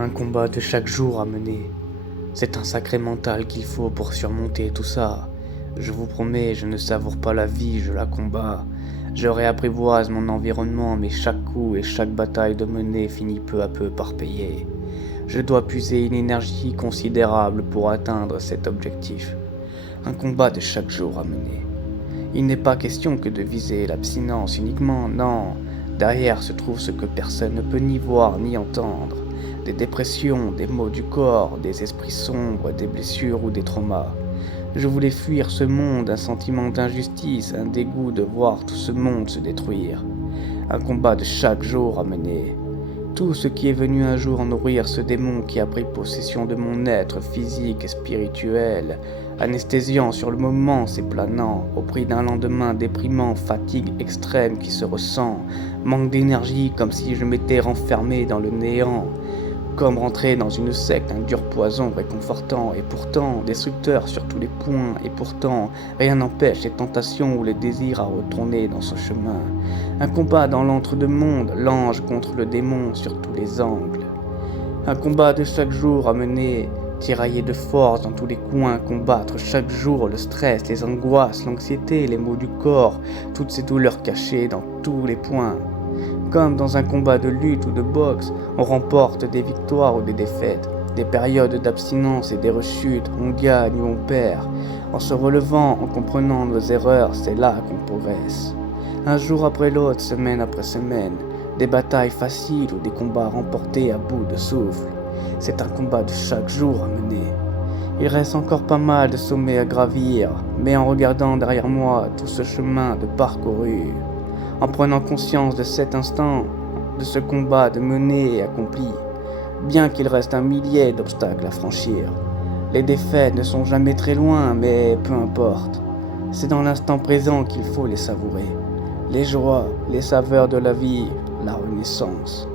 Un combat de chaque jour à mener. C'est un sacré mental qu'il faut pour surmonter tout ça. Je vous promets, je ne savoure pas la vie, je la combats. Je réapprivoise mon environnement, mais chaque coup et chaque bataille de mener finit peu à peu par payer. Je dois puiser une énergie considérable pour atteindre cet objectif. Un combat de chaque jour à mener. Il n'est pas question que de viser l'abstinence uniquement, non. Derrière se trouve ce que personne ne peut ni voir ni entendre. Des dépressions, des maux du corps, des esprits sombres, des blessures ou des traumas. Je voulais fuir ce monde, un sentiment d'injustice, un dégoût de voir tout ce monde se détruire. Un combat de chaque jour à mener. Tout ce qui est venu un jour nourrir ce démon qui a pris possession de mon être physique et spirituel, anesthésiant sur le moment c'est planant, au prix d'un lendemain déprimant, fatigue extrême qui se ressent, manque d'énergie comme si je m'étais renfermé dans le néant, comme rentrer dans une secte, un dur poison réconfortant et pourtant destructeur sur tous les points, et pourtant rien n'empêche les tentations ou les désirs à retourner dans ce chemin. Un combat dans l'entre-deux-mondes, l'ange contre le démon sur tous les angles. Un combat de chaque jour à mener, tirailler de force dans tous les coins, combattre chaque jour le stress, les angoisses, l'anxiété, les maux du corps, toutes ces douleurs cachées dans tous les points. Comme dans un combat de lutte ou de boxe, on remporte des victoires ou des défaites, des périodes d'abstinence et des rechutes, on gagne ou on perd. En se relevant, en comprenant nos erreurs, c'est là qu'on progresse. Un jour après l'autre, semaine après semaine, des batailles faciles ou des combats remportés à bout de souffle. C'est un combat de chaque jour à mener. Il reste encore pas mal de sommets à gravir, mais en regardant derrière moi tout ce chemin de parcouru, en prenant conscience de cet instant, de ce combat de mené et accompli, bien qu'il reste un millier d'obstacles à franchir. Les défaites ne sont jamais très loin, mais peu importe. C'est dans l'instant présent qu'il faut les savourer. Les joies, les saveurs de la vie, la renaissance.